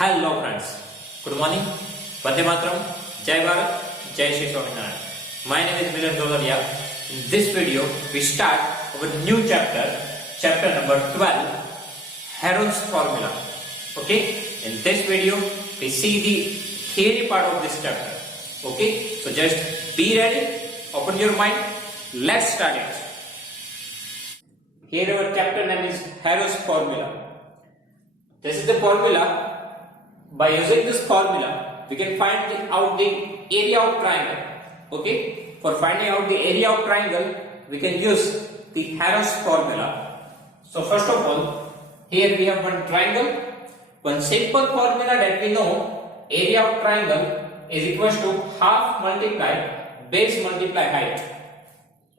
Hello friends, good morning, Vande Mataram, Jai Bharat, Jai Shri Swaminarayan. My name is Milan Dolaria. In this video, we start our new chapter, chapter number 12, Heron's Formula. Okay, in this video, we see the theory part of this chapter. Okay, so just be ready, open your mind, let's start it. Here our chapter name is Heron's Formula. This is the formula. By using this formula, we can find out the area of triangle. Okay, for finding out the area of triangle, we can use the Heron's formula. So first of all, here we have one triangle. One simple formula that we know, area of triangle is equals to half multiply base multiply height.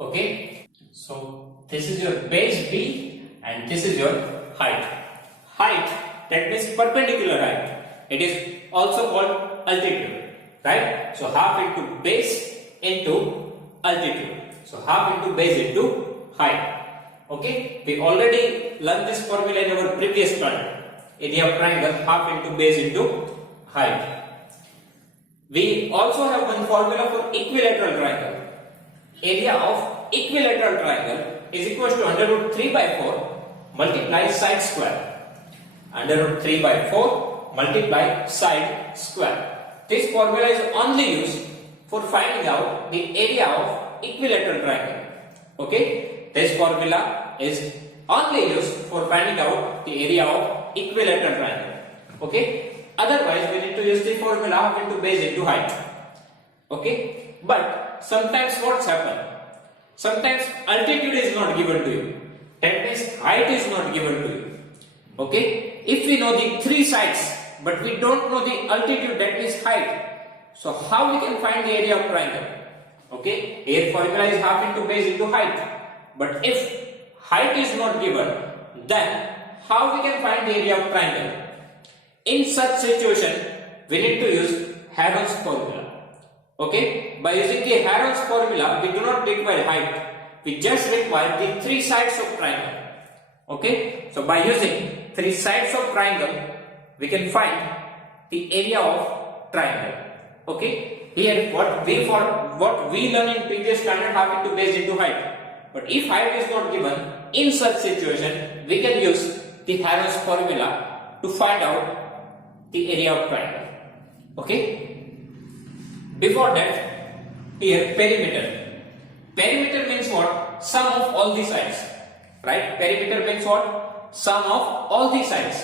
Okay, so this is your base B and this is your height. Height, that means perpendicular height. It is also called altitude, right? So half into base into altitude. So half into base into height. Okay, we already learned this formula in our previous part. Area of triangle, half into base into height. We also have one formula for equilateral triangle. Area of equilateral triangle is equal to under root 3 by 4 multiply side square. Under root 3 by 4 multiply side square. This formula is only used for finding out the area of equilateral triangle. Okay, this formula is only used for finding out the area of equilateral triangle. Okay, otherwise we need to use the formula half into base into height. Okay, but sometimes what's happen? Sometimes altitude is not given to you. That means height is not given to you. Okay, if we know the three sides but we don't know the altitude, that is height, so how we can find the area of triangle? Okay, here formula is half into base into height, but if height is not given, then how we can find the area of triangle? In such situation, we need to use Heron's formula. Okay, by using the Heron's formula, we do not require height, we just require the three sides of triangle. Okay, so by using three sides of triangle, we can find the area of triangle. Okay, here what we learn in previous standard, half into base into height. But if height is not given, in such situation we can use the Heron's formula to find out the area of triangle. Okay, before that, here perimeter. Perimeter means what? Sum of all the sides. Right? Perimeter means what? Sum of all the sides.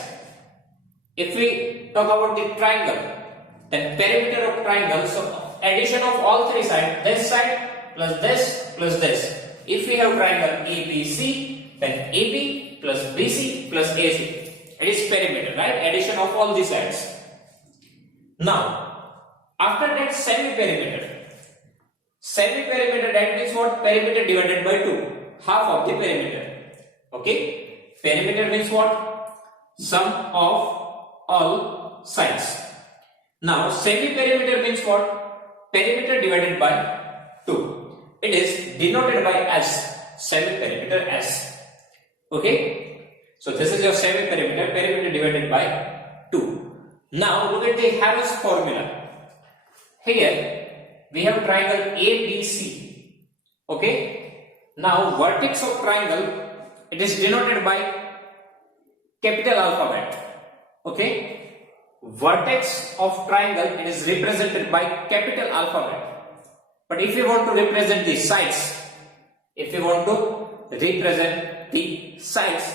If we talk about the triangle, then perimeter of triangle, so addition of all three sides, this side plus this plus this. If we have triangle ABC, then AB plus BC plus AC. It is perimeter, right? Addition of all the sides. Now, after that semi-perimeter. Semi-perimeter, that means what? Perimeter divided by 2. Half of the perimeter. Okay? Perimeter means what? Sum of all sides. Now semi-perimeter means what? Perimeter divided by 2. It is denoted by S. Semi-perimeter S. Okay. So this is your semi-perimeter. Perimeter divided by 2. Now look at the Heron's formula. Here we have triangle ABC. Okay. Now vertex of triangle, it is denoted by capital alphabet. Okay, vertex of triangle, it is represented by capital alphabet. But if you want to represent the sides,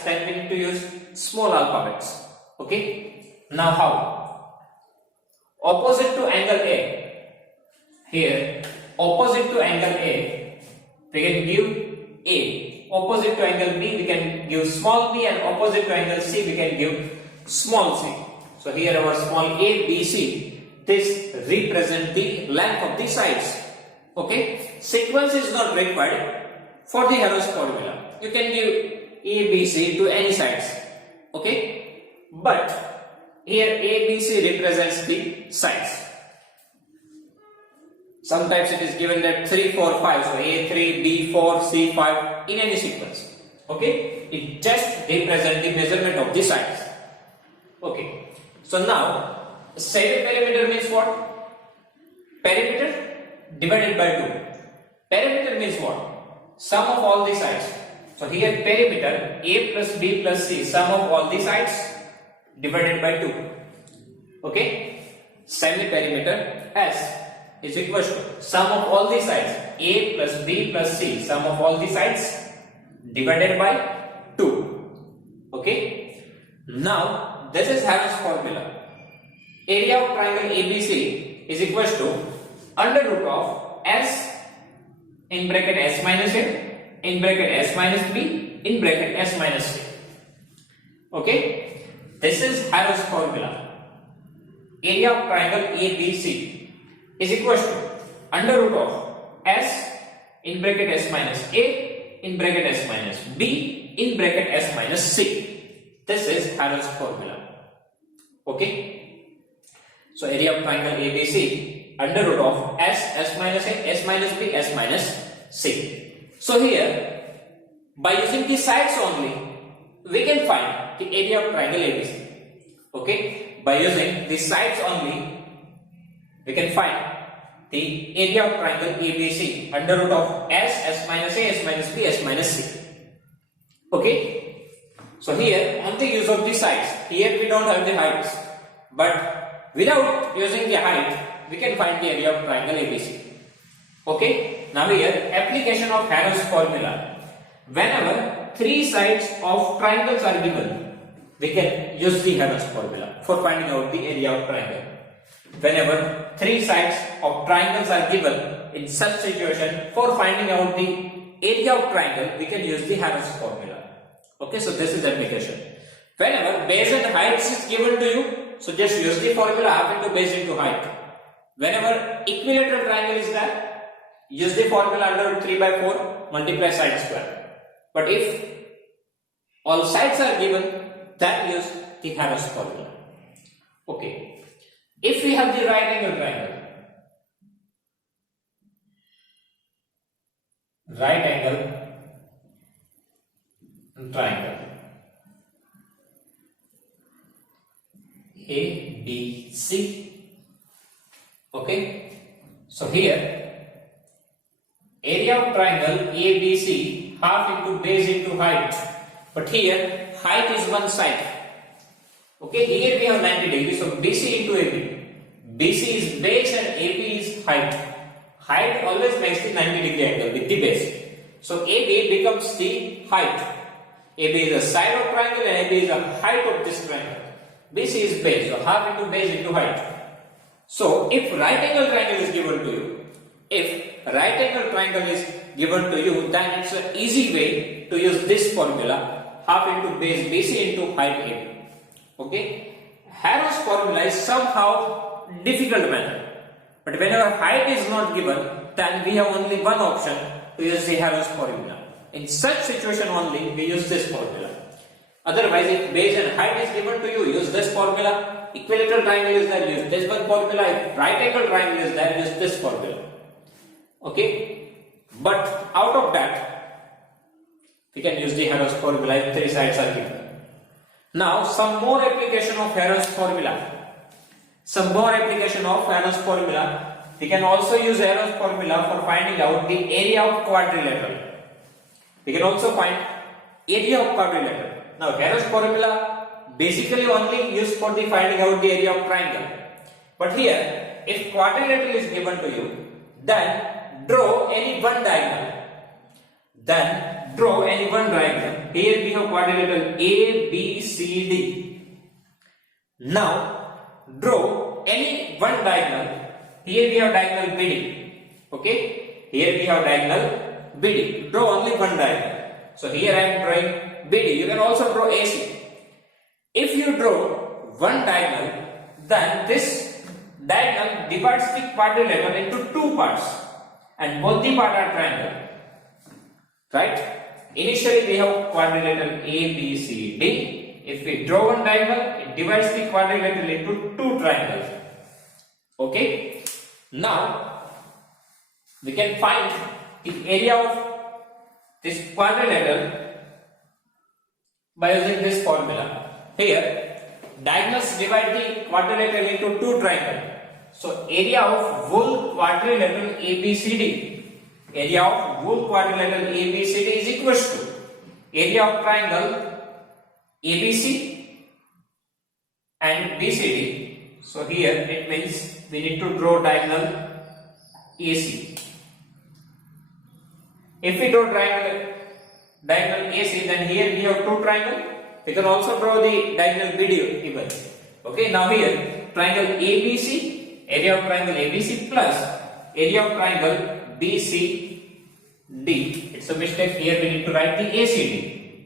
then we need to use small alphabets. Okay, now how? Opposite to angle A. Here, opposite to angle A, we can give A. Opposite to angle B, we can give small b, and opposite to angle C, we can give small c. So here our small a, b, c, this represent the length of the sides. Okay, sequence is not required for the Heron's formula. You can give a, b, c to any sides. Okay, but here a, b, c represents the sides. Sometimes it is given that 3, 4, 5. So A3, B4, C5 in any sequence. Okay, it just represents the measurement of the sides. Okay, so now Semi-perimeter means what? Perimeter divided by 2. Perimeter means what? Sum of all the sides. So here perimeter A plus B plus C, sum of all the sides divided by 2. Okay? Semi-perimeter S is equal to sum of all the sides A plus B plus C, sum of all the sides divided by 2. Okay? Now this is Heron's formula. Area of triangle ABC is equal to under root of S in bracket S minus A in bracket S minus B in bracket S minus C. Okay? This is Heron's formula. Area of triangle ABC is equal to under root of S in bracket S minus A in bracket S minus B in bracket S minus C. This is Heron's formula. Okay? So area of triangle ABC under root of S minus A, S minus B, S minus C. So here, by using the sides only, we can find the area of triangle ABC. Okay? By using the sides only, we can find the area of triangle ABC under root of S minus A, S minus B, S minus C. Okay? So here, on the use of the sides, here we don't have the heights, but without using the height, we can find the area of triangle ABC. Okay? Now here, application of Heron's formula. Whenever three sides of triangles are given, we can use the Heron's formula for finding out the area of triangle. Whenever three sides of triangles are given, in such situation, for finding out the area of triangle, we can use the Heron's formula. Okay, so this is application. Whenever base and height is given to you, so just use the formula half into base into height. Whenever equilateral triangle is there, use the formula under root 3 by 4 multiply side square. But if all sides are given, then use the Heron's formula. Okay. If we have the right angle triangle, ABC. Okay. So here, area of triangle ABC half into base into height. But here, height is one side. Okay, here we have 90 degrees. So BC into AB. BC is base and AB is height. Height always makes the 90 degree angle with the base. So AB becomes the height. AB is a side of triangle and AB is the height of this triangle. BC is base, so half into base into height. So if right angle triangle is given to you, then it's an easy way to use this formula, half into base BC into height AB. Okay? Heron's formula is somehow difficult manner. But whenever height is not given, then we have only one option to use the Heron's formula. In such situation only, we use this formula. Otherwise, if base and height is given to you, use this formula. Equilateral triangle is there, use this one formula. If right angle triangle is there, use this formula. Okay? But out of that, we can use the Heron's formula if three sides are given. Now, some more application of Heron's formula. We can also use Heron's formula for finding out the area of quadrilateral. We can also find area of quadrilateral. Now, Heron's formula basically only used for the finding out the area of triangle. But here, if quadrilateral is given to you, then draw any one diagonal. Here we have quadrilateral A, B, C, D. Now, draw any one diagonal. Here we have diagonal BD. Okay? Here we have diagonal BD. Draw only one diagonal. So here I am drawing BD. You can also draw AC. If you draw one diagonal, then this diagonal divides the quadrilateral into two parts, and both the parts are triangle. Right? Initially we have quadrilateral A, B, C, D. If we draw one diagonal, it divides the quadrilateral into two triangles. Okay? Now, we can find the area of this quadrilateral by using this formula. Here, diagonals divide the quadrilateral into two triangles. So area of whole quadrilateral ABCD, area of whole quadrilateral ABCD is equals to area of triangle ABC and BCD. So here it means we need to draw diagonal AC. If we draw diagonal AC, then here we have two triangles. We can also draw the diagonal BD even. Okay, now here triangle ABC, area of triangle ABC plus area of triangle BCD. It's a mistake here, we need to write the ACD.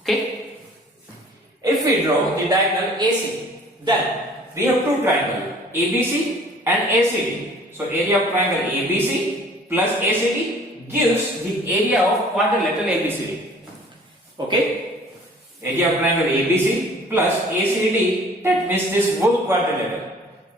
Okay, if we draw the diagonal AC, then we have two triangles ABC and ACD. So area of triangle ABC plus ACD gives the area of quadrilateral ABCD. Okay, area of triangle ABC plus ACD, that means this whole quadrilateral.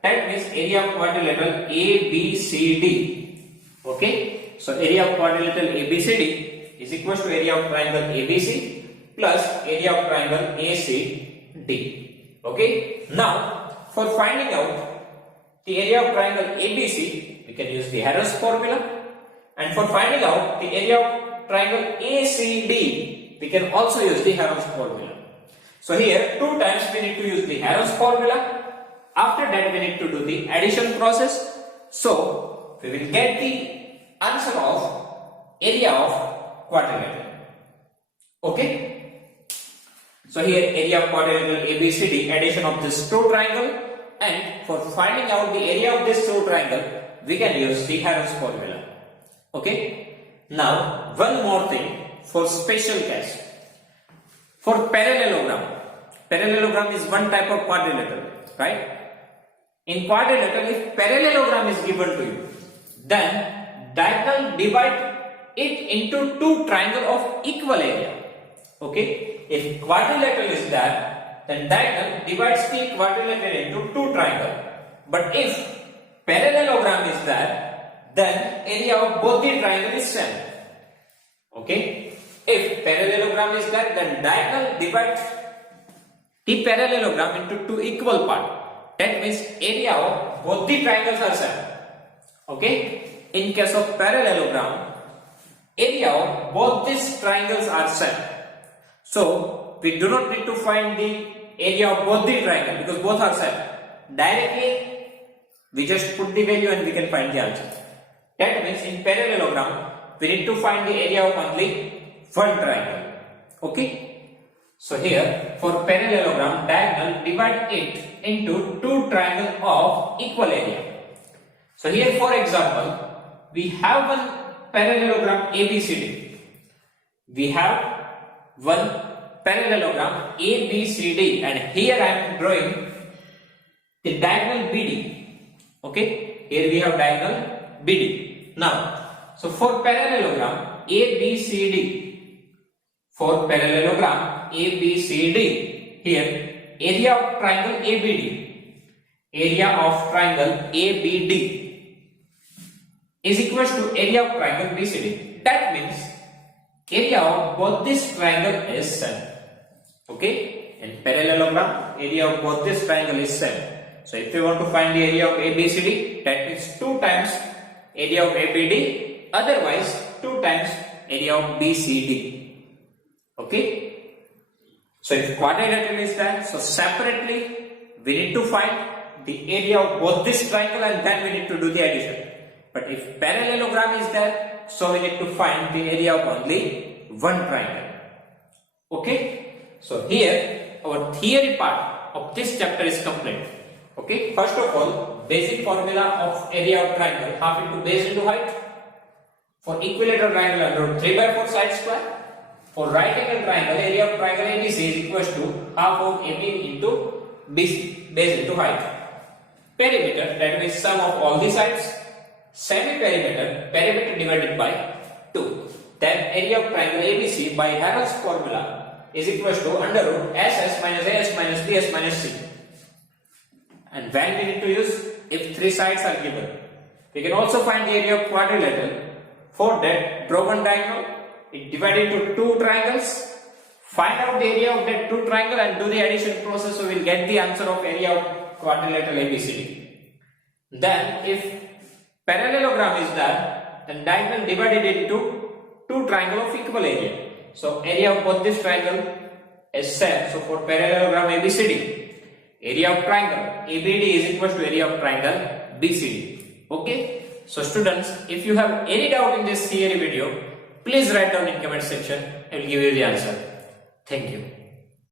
That means area of quadrilateral ABCD. Okay, so area of quadrilateral ABCD is equal to area of triangle ABC plus area of triangle ACD. Okay, now for finding out the area of triangle ABC, we can use the Harris formula. And for finding out the area of triangle ACD, we can also use the Harris formula. So here 2 times we need to use the Harris formula. After that we need to do the addition process. So we will get the answer of area of quadrilateral. Okay. So here area of quadrilateral ABCD, addition of this two triangle, and for finding out the area of this two triangle, we can use the Harris formula. Okay. Now one more thing for special case. For parallelogram. Parallelogram is one type of quadrilateral, right? In quadrilateral, if parallelogram is given to you, then diagonal divide it into two triangles of equal area. Okay? If quadrilateral is there, then diagonal divides the quadrilateral into two triangles. But if parallelogram is there, then area of both the triangle is same. Okay? If parallelogram is there, then diagonal divides the parallelogram into two equal parts. That means area of both the triangles are same. Okay? In case of parallelogram, area of both these triangles are same. So we do not need to find the area of both the triangles because both are same. Directly we just put the value and we can find the answer. That means in parallelogram we need to find the area of only one triangle. Okay? So here for parallelogram, diagonal divide it into two triangles of equal area. So here for example, we have one parallelogram ABCD. We have one parallelogram ABCD, and here I am drawing the diagonal BD. Okay, here we have diagonal BD. Now, so for parallelogram ABCD, for parallelogram ABCD, here area of triangle ABD, area of triangle ABD is equal to area of triangle BCD. That means area of both this triangle is same. Okay, in parallelogram area of both this triangle is same. So if you want to find the area of ABCD, that means 2 times area of ABD, otherwise 2 times area of BCD. Okay, so if quadrilateral is there, so separately we need to find the area of both this triangle and then we need to do the addition. But if parallelogram is there, so we need to find the area of only one triangle. Okay, so here our theory part of this chapter is complete. Okay, first of all, basic formula of area of triangle, half into base into height. For equilateral triangle, under 3 by 4 side square. For right angle triangle, area of triangle ABC is equal to half of AB into BC, base into height. Perimeter, that means sum of all the sides. Semi-perimeter, perimeter divided by 2. Then area of triangle ABC by Harris formula is equal to under root SS minus AS minus BS minus C. And when we need to use, if 3 sides are given. We can also find the area of quadrilateral. For that, draw one diagonal. It divided into 2 triangles. Find out the area of that two triangle and do the addition process, so we'll get the answer of area of quadrilateral ABCD. Then if parallelogram is there, then diagonal divided into two triangle of equal area. So area of both this triangle is same. So for parallelogram ABCD, area of triangle ABD is equal to area of triangle BCD. Okay. So students, if you have any doubt in this theory video, please write down in comment section. I will give you the answer. Thank you.